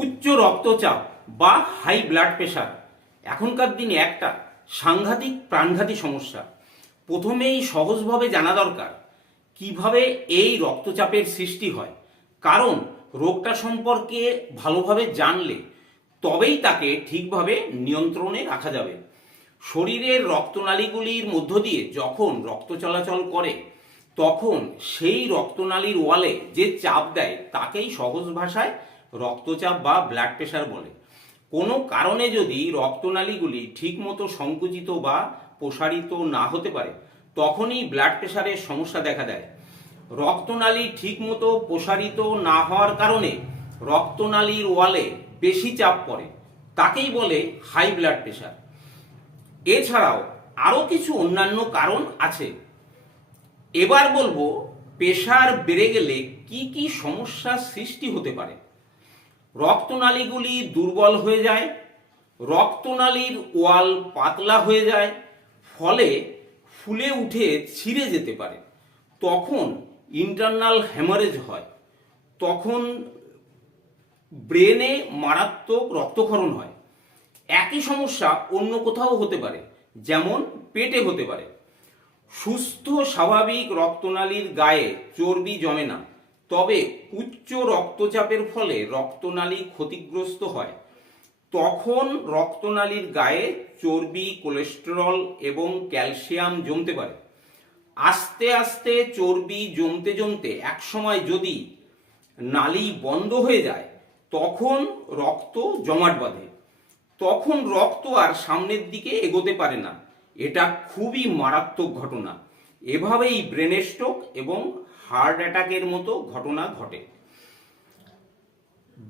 উচ্চ রক্তচাপ বা হাই ব্লাড প্রেশার এখনকার দিনে একটা সাংঘাতিক প্রাণঘাতী সমস্যা। প্রথমেই সহজভাবে জানা দরকার কিভাবে এই রক্তচাপের সৃষ্টি হয়, কারণ রোগটা সম্পর্কে ভালোভাবে জানলে তবেই তাকে ঠিকভাবে নিয়ন্ত্রণে রাখা যাবে। শরীরের রক্তনালীগুলির মধ্য দিয়ে যখন রক্ত চলাচল করে তখন সেই রক্তনালীর ওয়ালে যে চাপ দেয় তাকেই সহজ ভাষায় রক্তচাপ বা ব্লাড প্রেশার বলে। কোনো কারণে যদি রক্তনালীগুলি ঠিকমতো সংকুচিত বা প্রসারিত না হতে পারে তখনই ব্লাড প্রেশারের সমস্যা দেখা দেয়। রক্তনালী ঠিকমতো প্রসারিত না হওয়ার কারণে রক্তনালীর ওয়ালে বেশি চাপ পড়ে, তাকেই বলে হাই ব্লাড প্রেশার। এছাড়াও আরও কিছু অন্যান্য কারণ আছে। এবার বলবো প্রেশার বেড়ে গেলে কি কি সমস্যার সৃষ্টি হতে পারে। রক্তনালীগুলি দুর্বল হয়ে যায়, রক্তনালীর ওয়াল পাতলা হয়ে যায়, ফলে ফুলে উঠে ছিঁড়ে যেতে পারে। তখন ইন্টারনাল হ্যামারেজ হয়, তখন ব্রেনে মারাত্মক রক্তক্ষরণ হয়। একই সমস্যা অন্য কোথাও হতে পারে, যেমন পেটে হতে পারে। সুস্থ স্বাভাবিক রক্তনালীর গায়ে চর্বি জমে না, তবে উচ্চ রক্তচাপের ফলে রক্তনালী ক্ষতিগ্রস্ত হয়। তখন রক্তনালীর গায়ে চর্বি, কোলেস্টেরল এবং ক্যালসিয়াম জমতে পারে। আস্তে আস্তে চর্বি জমতে জমতে একসময় যদি নালী বন্ধ হয়ে যায় তখন রক্ত জমাট বাঁধে, তখন রক্ত আর সামনের দিকে এগোতে পারে না। এটা খুবই মারাত্মক ঘটনা। এভাবেই ব্রেন স্ট্রোক এবং হার্ট অ্যাটাকের মতো ঘটনা ঘটে।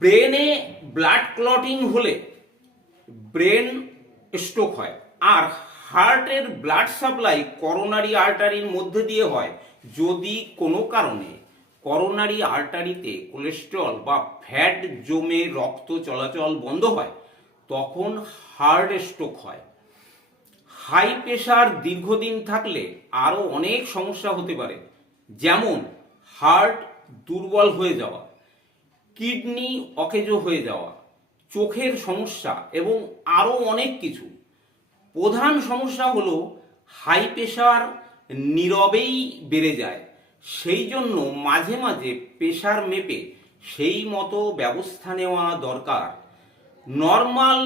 ব্রেনে ব্লাড ক্লটিং হলে ব্রেন স্ট্রোক হয়। আর হার্টের ব্লাড সাপ্লাই করোনারি আর্টারির মধ্যে দিয়ে হয়। যদি কোনো কারণে করোনারি আর্টারিতে কোলেস্টেরল বা ফ্যাট জমে রক্ত চলাচল বন্ধ হয় তখন হার্ট স্ট্রোক হয়। হাই প্রেশার দীর্ঘদিন থাকলে আরও অনেক সমস্যা হতে পারে, যেমন হার্ট দুর্বল হয়ে যাওয়া, কিডনি অকেজো হয়ে যাওয়া, চোখের সমস্যা এবং আরও অনেক কিছু। প্রধান সমস্যা হলো হাই প্রেশার নীরবেই বেড়ে যায়, সেই জন্য মাঝে মাঝে প্রেশার মেপে সেই মতো ব্যবস্থা নেওয়া দরকার। নর্মাল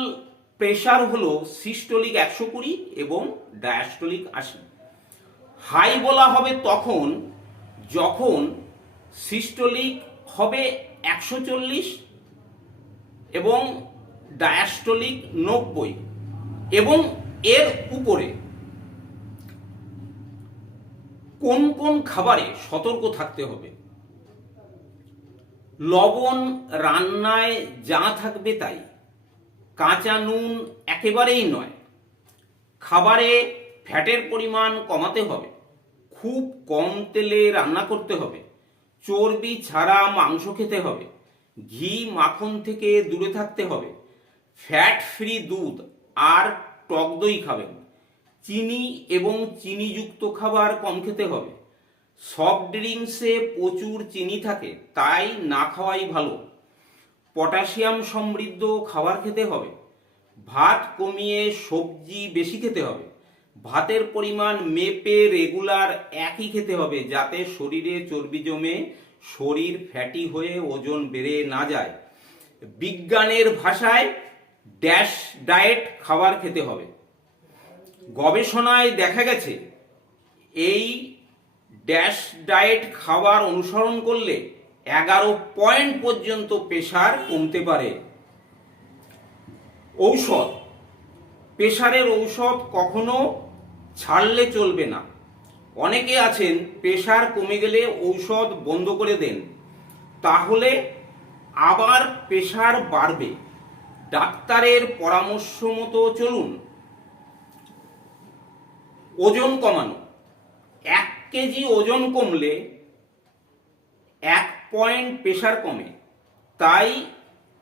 প্রেশার হলো সিস্টোলিক 120 এবং ডায়াস্টোলিক 80। হাই বলা হবে তখন যখন সিস্টোলিক হবে 140 এবং ডায়াস্টোলিক 90 এবং এর উপরে। কোন কোন খাবারে সতর্ক থাকতে হবে? লবণ রান্নায় যা থাকবে তাই, কাঁচা নুন একেবারেই নয়। খাবারে ফ্যাটের পরিমাণ কমাতে হবে, খুব কম তেলে রান্না করতে হবে, চর্বি ছাড়া মাংস খেতে হবে, ঘি মাখন থেকে দূরে থাকতে হবে, ফ্যাট ফ্রি দুধ আর টক দই খাবেন, চিনি এবং চিনিযুক্ত খাবার কম খেতে হবে। সফট ড্রিঙ্কসে প্রচুর চিনি থাকে, তাই না খাওয়াই ভালো। পটাশিয়াম সমৃদ্ধ খাবার খেতে হবে, ভাত কমিয়ে সবজি বেশি খেতে হবে, ভাতের পরিমাণ মেপে রেগুলার একই খেতে হবে যাতে শরীরে চর্বি জমে শরীর ফ্যাটি হয়ে ওজন বেড়ে না যায়। বিজ্ঞানের ভাষায় ড্যাশ ডায়েট খাবার খেতে হবে। গবেষণায় দেখা গেছে এই ড্যাশ ডায়েট খাবার অনুসরণ করলে 11 পয়েন্ট পর্যন্ত প্রেশার কমতে পারে। ঔষধ, প্রেশারের ঔষধ কখনো ছাড়লে চলবে না। অনেকে আছেন প্রেশার কমে গেলে ঔষধ বন্ধ করে দেন, তাহলে আবার প্রেশার বাড়বে। ডাক্তারের পরামর্শ মতো চলুন। ওজন কমানো, 1 কেজি ওজন কমলে 1 পয়েন্ট প্রেশার কমে, তাই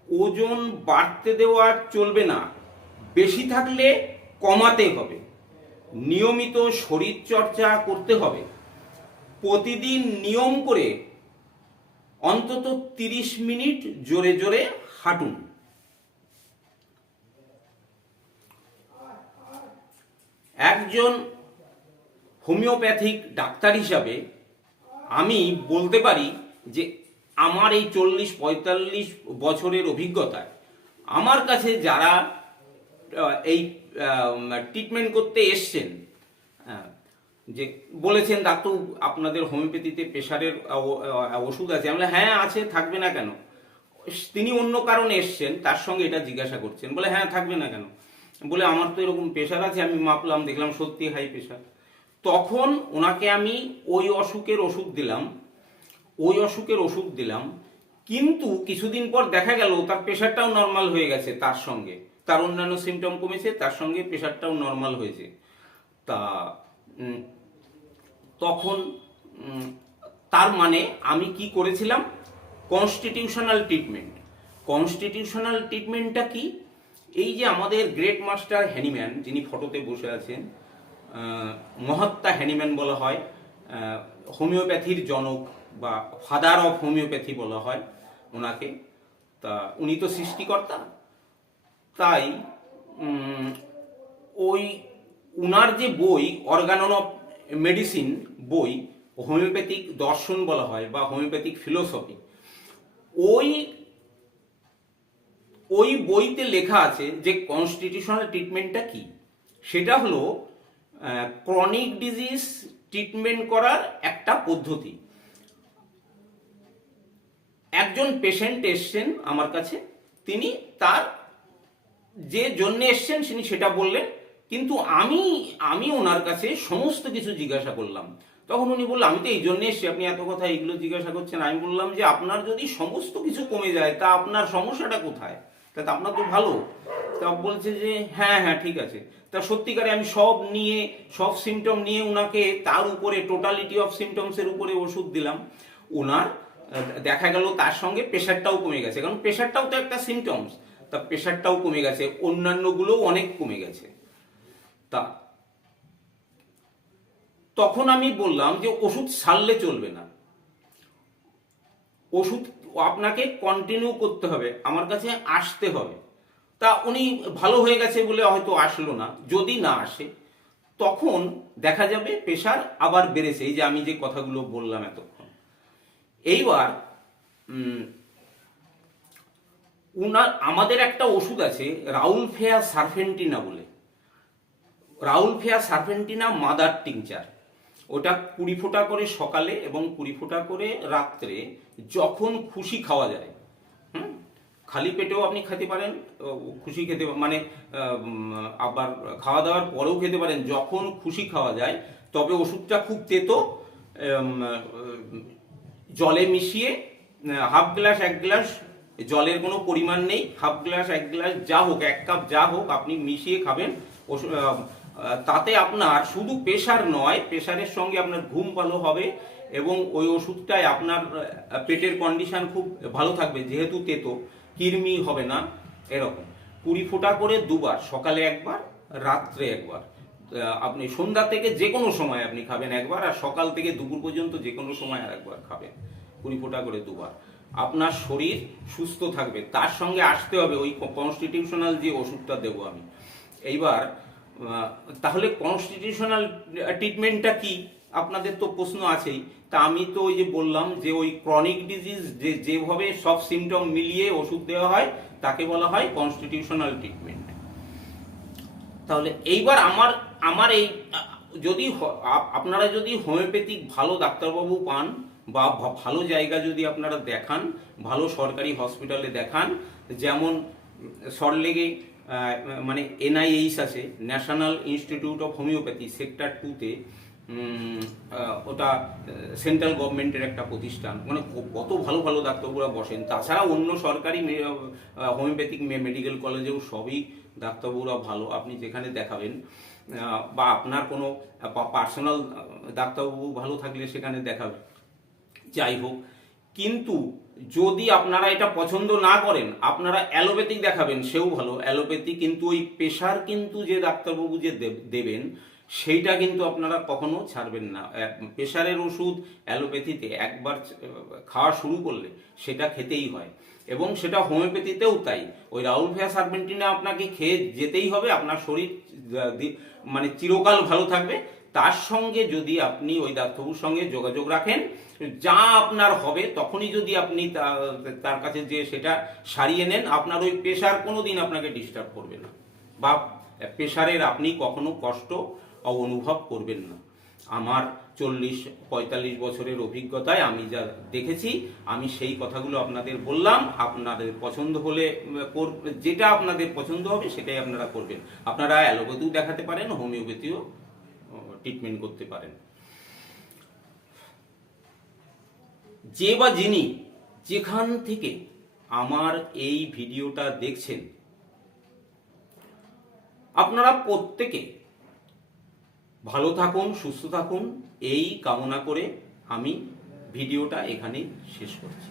ওজন বাড়তে দেওয়া চলবে না, বেশি থাকলে কমাতে হবে। নিয়মিত শরীর চর্চা করতে হবে, প্রতিদিন নিয়ম করে অন্তত 30 মিনিট জোরে জোরে খাটুন। একজন হোমিওপ্যাথিক ডাক্তার হিসাবে আমি বলতে পারি যে আমার এই 40-45 বছরের অভিজ্ঞতায় আমার কাছে যারা এই ট্রিটমেন্ট করতে এসছেন, যে বলেছেন ডাক্তার আপনাদের হোমিওপ্যাথিতে প্রেশারের ওষুধ আছে, আমরা হ্যাঁ আছে, থাকবে না কেন। তিনি অন্য কারণে এসছেন, তার সঙ্গে এটা জিজ্ঞাসা করছেন, বলে হ্যাঁ থাকবে না কেন, বলে আমার তো এরকম প্রেশার আছে, আমি মাপলাম দেখলাম সত্যি হাই প্রেশার। তখন ওনাকে আমি ওই অসুখের ওষুধ দিলাম, কিন্তু কিছুদিন পর দেখা গেল তার প্রেশারটাও নর্মাল হয়ে গেছে, তার সঙ্গে তার অন্যান্য সিমটম কমেছে, তার সঙ্গে প্রেশারটাও নর্মাল হয়েছে। তা তখন তার মানে আমি কি করেছিলাম, কনস্টিটিউশনাল ট্রিটমেন্টটা কি, এই যে আমাদের গ্রেট মাস্টার হ্যানিম্যান যিনি ফটোতে বসে আছেন, মহাত্মা হ্যানিম্যান বলা হয়, হোমিওপ্যাথির জনক বা ফাদার অফ হোমিওপ্যাথি বলা হয় ওনাকে। তা উনি তো সৃষ্টিকর্তা, তাই ওই উনার যে বই অর্গানন অফ মেডিসিন বই, হোমিওপ্যাথিক দর্শন বলা হয় বা হোমিওপ্যাথিক ফিলোসফি, ওই বইতে লেখা আছে যে কনস্টিটিউশনাল ট্রিটমেন্টটা কি। সেটা হলো ক্রনিক ডিজিজ ট্রিটমেন্ট করার একটা পদ্ধতি। একজন পেশেন্ট এসছেন আমার কাছে, তিনি তার যে জন্য এসছেন তিনি সেটা বললেন, কিন্তু আমি ওনার কাছে সমস্ত কিছু জিজ্ঞাসা করলাম। তখন উনি বললেন আমি তো এই জন্য এসছি, আপনি এত কথা এইগুলো জিজ্ঞাসা করছেন। আমি বললাম যে আপনার যদি সমস্ত কিছু কমে যায় তা আপনার সমস্যাটা কোথায়, তা আপনার তো ভালো। তা বলছে যে হ্যাঁ হ্যাঁ ঠিক আছে। তা সত্যিকারে আমি সব সিমটম নিয়ে ওনাকে তার উপরে টোটালিটি অফ সিমটমসের উপরে ওষুধ দিলাম। ওনার দেখা গেল তার সঙ্গে প্রেশারটাও কমে গেছে, কারণ প্রেশারটাও তো একটা সিমটমস। তা প্রেশারটাও কমে গেছে, অন্যান্যগুলোও অনেক কমে গেছে। তা তখন আমি বললাম যে ওষুধ ছাড়লে চলবে না, ওষুধ আপনাকে কন্টিনিউ করতে হবে, আমার কাছে আসতে হবে। তা উনি ভালো হয়ে গেছে বলে হয়তো আসলো না, যদি না আসে তখন দেখা যাবে প্রেশার আবার বেড়েছে, এই যে আমি যে কথাগুলো বললাম এতক্ষণ। এইবার আমাদের একটা ওষুধ আছে রাউলফেয়া সারফেন্টিনা বলে, রাউলফেয়া সারফেন্টিনা মাদার টিংচার। ওটা 20 ফোঁটা করে সকালে এবং 20 ফোঁটা করে রাত্রে যখন খুশি খাওয়া যায়। খালি পেটেও আপনি খেতে পারেন, খুশি খেতে মানে আবার খাওয়া দাওয়ার পরেও খেতে পারেন, যখন খুশি খাওয়া যায়। তবে ওষুধটা খুব তেতো, জলে মিশিয়ে হাফ গ্লাস 1 গ্লাস, জলের কোনো পরিমাণ নেই, হাফ গ্লাস 1 গ্লাস যা হোক, 1 কাপ যা হোক আপনি মিশিয়ে খাবেন। তাতে আপনার শুধু প্রেশার নয়, প্রেশারের সঙ্গে আপনার ঘুম ভালো হবে এবং ওই ওষুধটায় আপনার পেটের কন্ডিশন খুব ভালো থাকবে, যেহেতু তেতো, কৃমি হবে না। এরকম 20 ফোঁটা করে দুবার, সকালে একবার, রাত্রে একবার। আপনি সন্ধ্যা থেকে যে কোনো সময় আপনি খাবেন একবার, আর সকাল থেকে দুপুর পর্যন্ত যে কোনো সময় আর একবার খাবেন, 20 ফোঁটা করে দুবার। আপনার শরীর সুস্থ থাকবে। তার সঙ্গে আসতে হবে ওই কনস্টিটিউশনাল যে ওষুধটা দেবো আমি। এইবার তাহলে কনস্টিটিউশনাল ট্রিটমেন্টটা কি আপনাদের তো প্রশ্ন আছেই। তা আমি তো ওই যে বললাম যে ওই ক্রনিক ডিজিজ যেভাবে সব সিমটম মিলিয়ে ওষুধ দেওয়া হয় তাকে বলা হয় কনস্টিটিউশনাল ট্রিটমেন্ট। তাহলে এইবার আমার এই যদি আপনারা যদি হোমিওপ্যাথিক ভালো ডাক্তারবাবু পান বা ভালো জায়গা যদি আপনারা দেখান, ভালো সরকারি হসপিটালে দেখান, যেমন সল্টলেকে মানে NIH আছে, national institute of homoeopathy, sector 2-তে, ওটা সেন্ট্রাল গভর্নমেন্টের একটা প্রতিষ্ঠান, মানে কত ভালো ভালো ডাক্তারবাবুরা বসেন। তাছাড়া অন্য সরকারি হোমিওপ্যাথিক মেডিকেল কলেজেও সবই ডাক্তারবাবুরা ভালো, আপনি যেখানে দেখাবেন, বা আপনার কোনো পার্সোনাল ডাক্তারবাবু ভালো থাকলে সেখানে দেখাবেন। যাই হোক, কিন্তু যদি আপনারা এটা পছন্দ না করেন, আপনারা অ্যালোপ্যাথিক দেখাবেন, সেও ভালো অ্যালোপ্যাথি, কিন্তু ওই প্রেশার কিন্তু যে ডাক্তারবাবু যে দেবেন সেইটা কিন্তু আপনারা কখনো ছাড়বেন না। প্রেশারের ওষুধ অ্যালোপ্যাথিতে একবার খাওয়া শুরু করলে সেটা খেতেই হয়। এবং সেটা হোমিওপ্যাথিতেও তাই। ওই রাউলফেয়া সার্পেন্টিনা আপনাকে খেয়ে যেতেই হবে, আপনার শরীর মানে চিরকাল ভালো থাকবে। তার সঙ্গে যদি আপনি ওই ডাক্তারবাবুর সঙ্গে যোগাযোগ রাখেন, যা আপনার হবে তখনই যদি আপনি তার কাছে যে সেটা সারিয়ে নেন, আপনার ওই প্রেশার কোনোদিন আপনাকে ডিস্টার্ব করবে না, বা প্রেশারের আপনি কখনো কষ্ট অনুভব করবেন না। আমার 40-45 বছরের অভিজ্ঞতায় আমি যা দেখেছি, আমি সেই কথাগুলো আপনাদের বললাম। আপনাদের পছন্দ হলে যেটা আপনাদের পছন্দ হবে সেটাই আপনারা করবেন। আপনারা অ্যালোপ্যাথিও দেখাতে পারেন, হোমিওপ্যাথিও ট্রিটমেন্ট করতে পারেন। যে বা যিনি যেখান থেকে আমার এই ভিডিওটা দেখছেন, আপনারা প্রত্যেকে ভালো থাকুন, সুস্থ থাকুন, এই কামনা করে আমি ভিডিওটা এখানেই শেষ করছি।